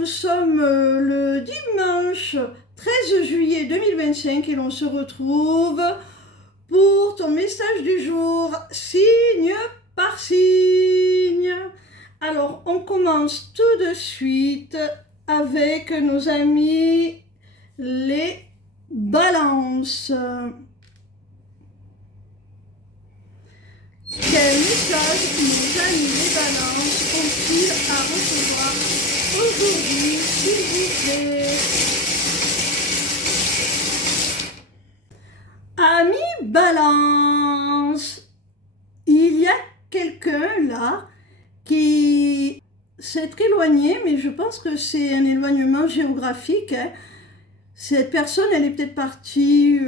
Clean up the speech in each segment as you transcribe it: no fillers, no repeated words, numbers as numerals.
nous sommes le dimanche 13 juillet 2025 et l'on se retrouve pour ton message du jour, signe par signe. Alors, on commence tout de suite avec nos amis les balances. Quel message nos amis les balances ont-ils à recevoir aujourd'hui, s'il vous plaît? Amis balance, il y a quelqu'un là qui s'est éloigné, mais je pense que c'est un éloignement géographique, hein. Cette personne, elle est peut-être partie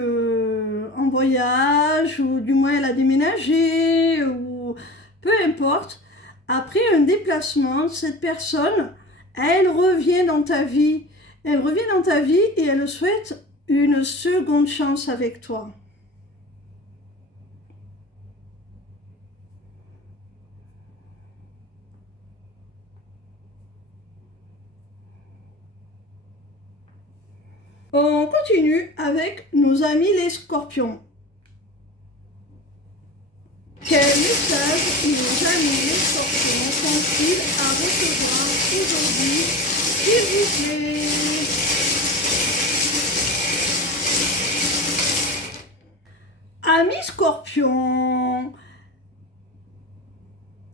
en voyage, ou du moins elle a déménagé, ou peu importe. Après un déplacement, cette personne, elle revient dans ta vie. Elle revient dans ta vie et elle souhaite une seconde chance avec toi. On continue avec nos amis les scorpions. Quel message nos amis les scorpions sont-ils à recevoir aujourd'hui, s'il vous plaît? Amis scorpions,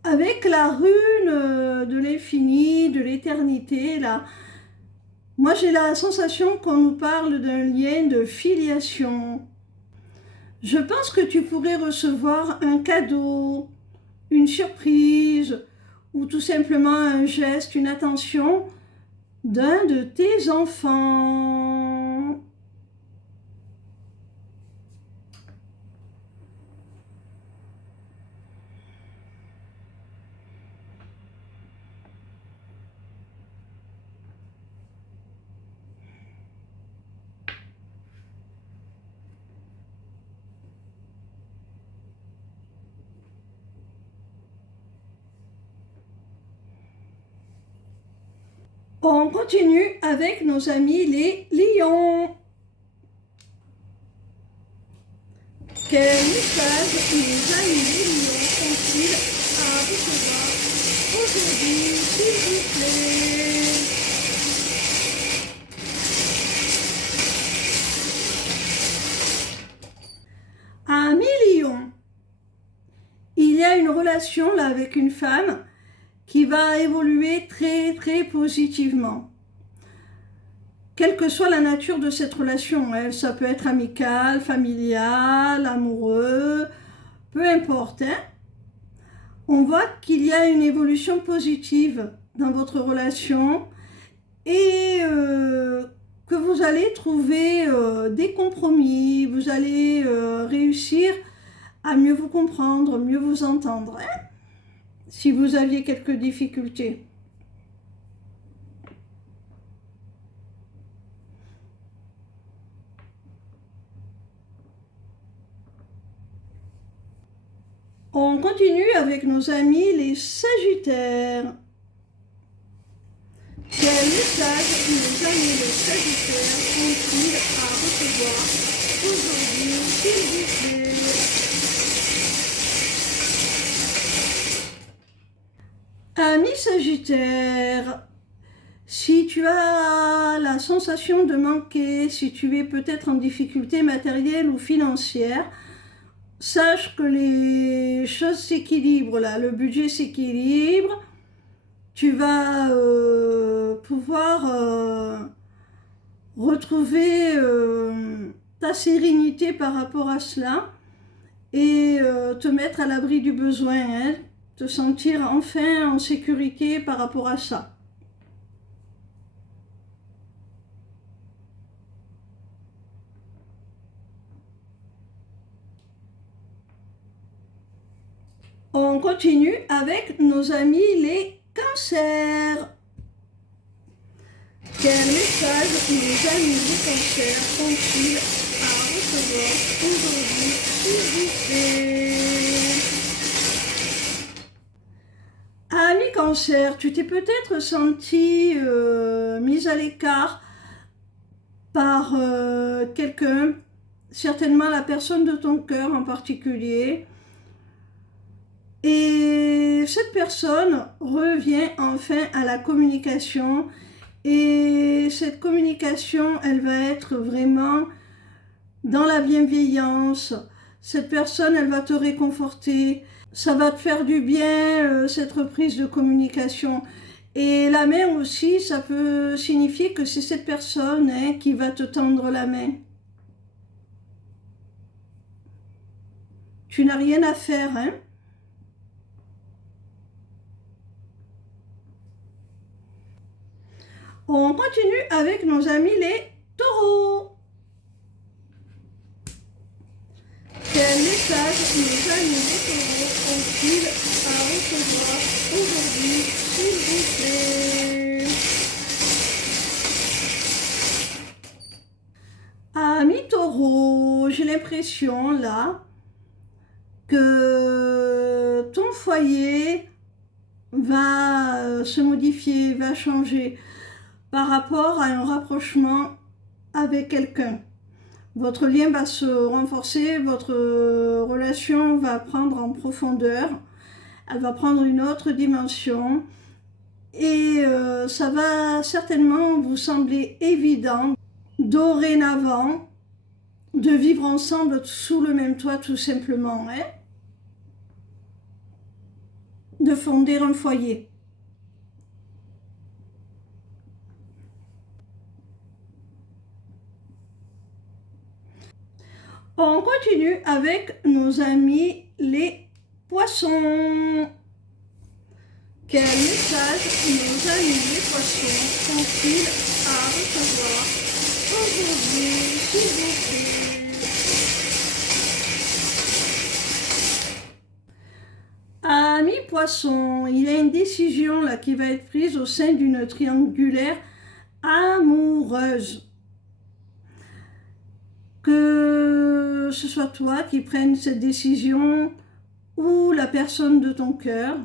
avec la rune de l'infini, de l'éternité, là, moi, j'ai la sensation qu'on nous parle d'un lien de filiation. Je pense que tu pourrais recevoir un cadeau, une surprise, ou tout simplement un geste, une attention d'un de tes enfants. On continue avec nos amis les lions. Quel message nos amis les lions ont-ils à recevoir aujourd'hui, s'il vous plaît? Amis lions, il y a une relation là avec une femme qui va évoluer très très positivement. Quelle que soit la nature de cette relation, ça peut être amical, familial, amoureux, peu importe, hein. On voit qu'il y a une évolution positive dans votre relation et que vous allez trouver des compromis, vous allez réussir à mieux vous comprendre, mieux vous entendre, hein, si vous aviez quelques difficultés. On continue avec nos amis les sagittaires. Quel message nos amis les sagittaires ont-ils à recevoir aujourd'hui, s'il vous plaît? Amis sagittaires, si tu as la sensation de manquer, si tu es peut-être en difficulté matérielle ou financière, sache que les choses s'équilibrent là, le budget s'équilibre, tu vas pouvoir retrouver ta sérénité par rapport à cela et te mettre à l'abri du besoin, hein, te sentir enfin en sécurité par rapport à ça. On continue avec nos amis les cancers. Quel message nos amis les cancers ont-ils à recevoir aujourd'hui, s'il vous plaît? Amis Cancer, tu t'es peut-être senti mise à l'écart par quelqu'un, certainement la personne de ton cœur en particulier. Et cette personne revient enfin à la communication. Et cette communication, elle va être vraiment dans la bienveillance. Cette personne, elle va te réconforter. Ça va te faire du bien, cette reprise de communication. Et la main aussi, ça peut signifier que c'est cette personne qui va te tendre la main. Tu n'as rien à faire, hein. On continue avec nos amis les taureaux. Quel message nos amis les taureaux ont-ils à recevoir aujourd'hui, s'il vous plaît? Amis taureaux, j'ai l'impression là que ton foyer va se modifier, va changer par rapport à un rapprochement avec quelqu'un. Votre lien va se renforcer, votre relation va prendre en profondeur, elle va prendre une autre dimension et ça va certainement vous sembler évident dorénavant de vivre ensemble sous le même toit tout simplement, hein, de fonder un foyer. On continue avec nos amis les poissons. Quel message nos amis les poissons ont-ils à recevoir aujourd'hui, s'il vous plaît? Amis poissons, il y a une décision là qui va être prise au sein d'une triangulaire amoureuse. Que ce soit toi qui prennes cette décision ou la personne de ton cœur,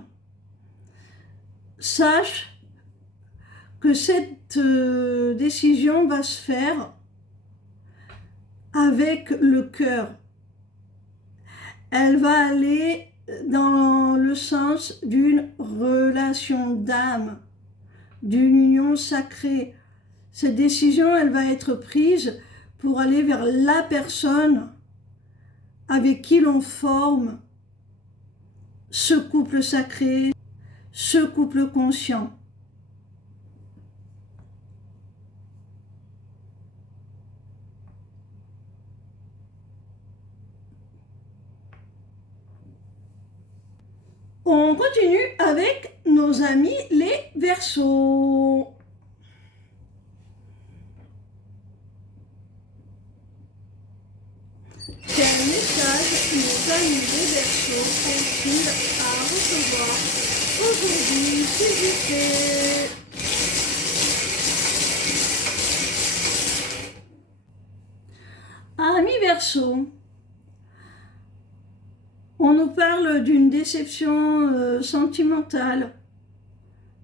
sache que cette décision va se faire avec le cœur. Elle va aller dans le sens d'une relation d'âme, d'une union sacrée. Cette décision, elle va être prise pour aller vers la personne avec qui l'on forme ce couple sacré, ce couple conscient. On continue avec nos amis les Verseaux. Quel message nos amis les Verseaux ont-ils à recevoir aujourd'hui, s'il vous plaît? Amis Verseaux, on nous parle d'une déception sentimentale,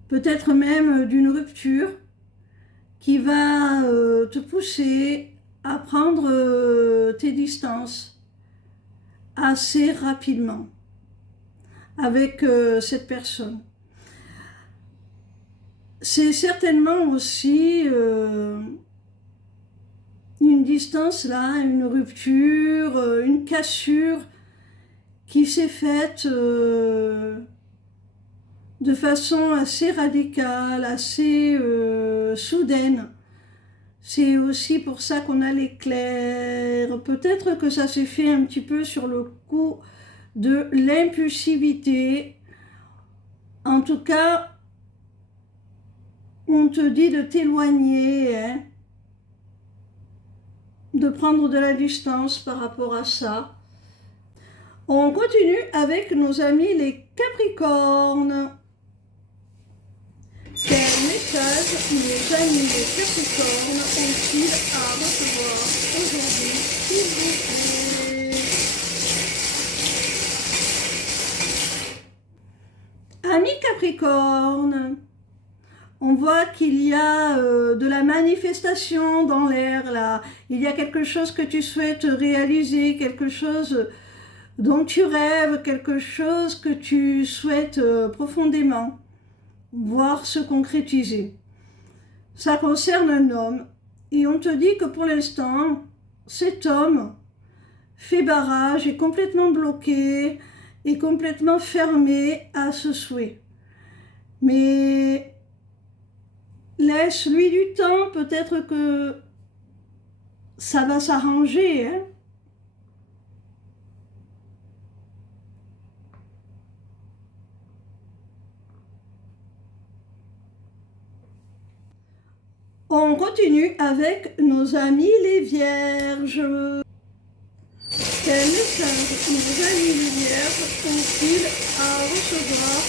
peut-être même d'une rupture qui va te pousser à prendre tes distances assez rapidement avec cette personne. C'est certainement aussi une distance là, une rupture, une cassure qui s'est faite de façon assez radicale, assez soudaine. C'est aussi pour ça qu'on a l'éclair. Peut-être que ça s'est fait un petit peu sur le coup de l'impulsivité. En tout cas, on te dit de t'éloigner, hein, de prendre de la distance par rapport à ça. On continue avec nos amis les Capricornes. Quel message nos amis les Capricornes ont-ils à recevoir aujourd'hui, s'il vous plaît? Amis Capricorne, on voit qu'il y a de la manifestation dans l'air là. Il y a quelque chose que tu souhaites réaliser, quelque chose dont tu rêves, quelque chose que tu souhaites profondément voir se concrétiser. Ça concerne un homme et on te dit que pour l'instant, cet homme fait barrage, est complètement bloqué, est complètement fermé à ce souhait. Mais laisse-lui du temps, peut-être que ça va s'arranger, hein. On continue avec nos amis les vierges. Quel message nos amis les vierges ont-ils à recevoir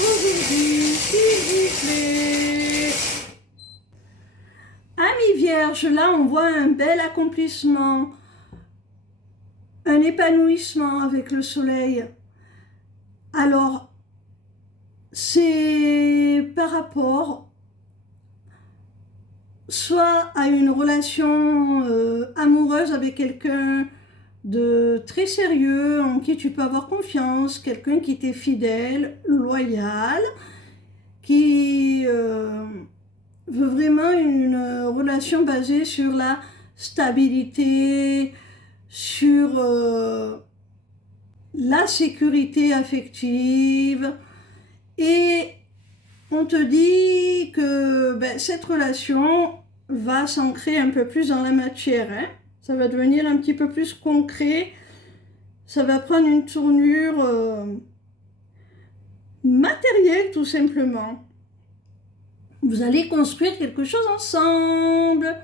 aujourd'hui, s'il vous plaît? Amis vierges, là on voit un bel accomplissement, un épanouissement avec le soleil. Alors, c'est par rapport soit à une relation amoureuse avec quelqu'un de très sérieux, en qui tu peux avoir confiance, quelqu'un qui t'est fidèle, loyal, qui veut vraiment une relation basée sur la stabilité, sur la sécurité affective. Et on te dit que cette relation va s'ancrer un peu plus dans la matière, hein. Ça va devenir un petit peu plus concret, ça va prendre une tournure matérielle tout simplement. Vous allez construire quelque chose ensemble.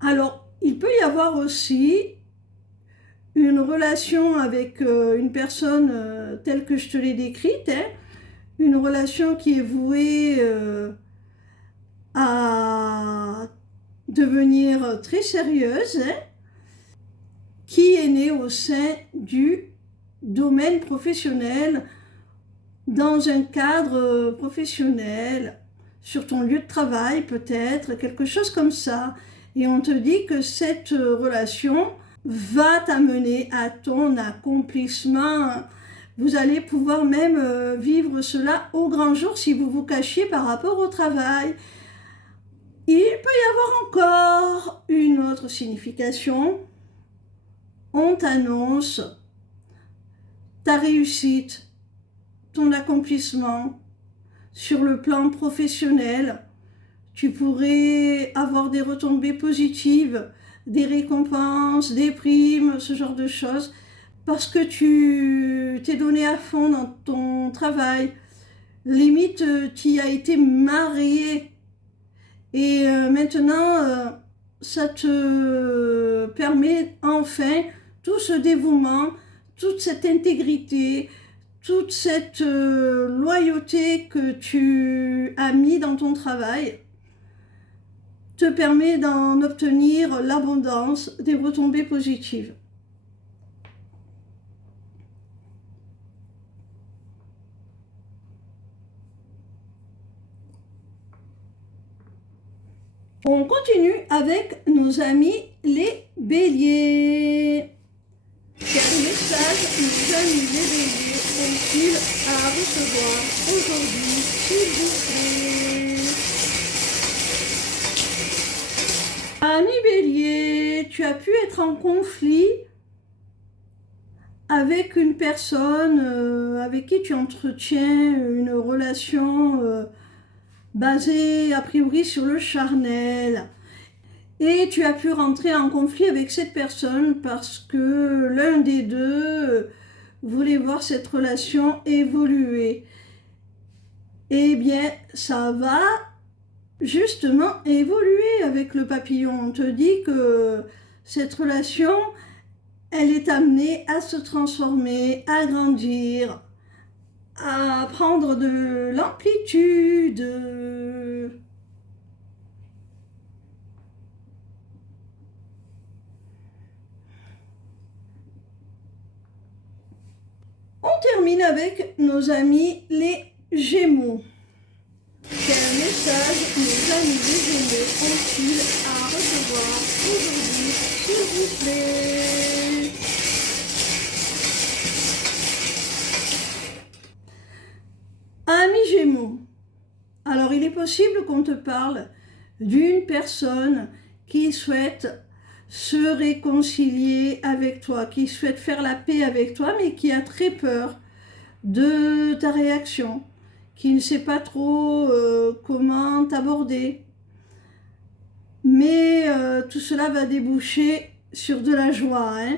Alors, il peut y avoir aussi une relation avec une personne telle que je te l'ai décrite, hein, une relation qui est vouée à devenir très sérieuse, hein, qui est née au sein du domaine professionnel, dans un cadre professionnel, sur ton lieu de travail peut-être, quelque chose comme ça. Et on te dit que cette relation va t'amener à ton accomplissement. Vous allez pouvoir même vivre cela au grand jour si vous vous cachiez par rapport au travail. Il peut y avoir encore une autre signification. On t'annonce ta réussite, ton accomplissement sur le plan professionnel. Tu pourrais avoir des retombées positives, des récompenses, des primes, ce genre de choses, parce que tu t'es donné à fond dans ton travail. Limite, tu y as été marié. Et maintenant, ça te permet enfin tout ce dévouement, toute cette intégrité, toute cette loyauté que tu as mis dans ton travail, te permet d'en obtenir l'abondance, des retombées positives. On continue avec nos amis les béliers. Quel message nos amis les béliers ont-ils à recevoir aujourd'hui, s'il vous plaît? Ami bélier, tu as pu être en conflit avec une personne avec qui tu entretiens une relation basé a priori sur le charnel. Et tu as pu rentrer en conflit avec cette personne parce que l'un des deux voulait voir cette relation évoluer. Eh bien, ça va justement évoluer avec le papillon. On te dit que cette relation, elle est amenée à se transformer, à grandir, à prendre de l'amplitude. On termine avec nos amis les Gémeaux. Quel message nos amis des Gémeaux ont-ils à recevoir aujourd'hui, s'il vous plaît? Amis Gémeaux, alors il est possible qu'on te parle d'une personne qui souhaite se réconcilier avec toi, qui souhaite faire la paix avec toi, mais qui a très peur de ta réaction, qui ne sait pas trop comment t'aborder. Mais tout cela va déboucher sur de la joie, hein,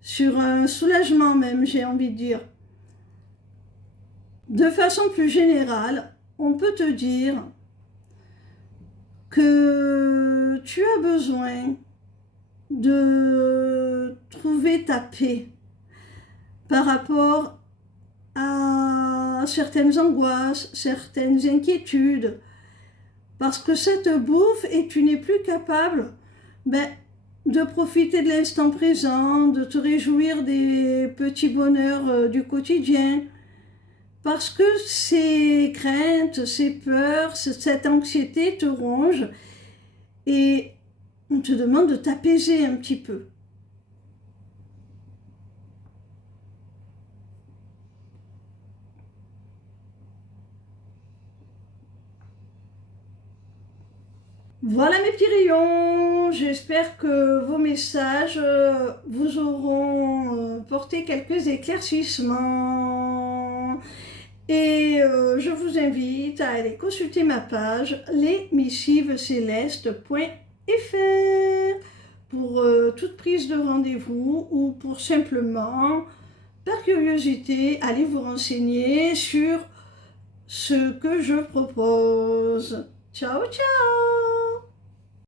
sur un soulagement même, j'ai envie de dire. De façon plus générale, on peut te dire que tu as besoin de trouver ta paix par rapport à certaines angoisses, certaines inquiétudes, parce que ça te bouffe et tu n'es plus capable de profiter de l'instant présent, de te réjouir des petits bonheurs du quotidien, parce que ces craintes, ces peurs, cette anxiété te rongent et on te demande de t'apaiser un petit peu. Voilà mes petits rayons, j'espère que vos messages vous auront porté quelques éclaircissements. Et je vous invite à aller consulter ma page lesmissivescélestes.fr pour toute prise de rendez-vous ou pour simplement, par curiosité, aller vous renseigner sur ce que je propose. Ciao, ciao!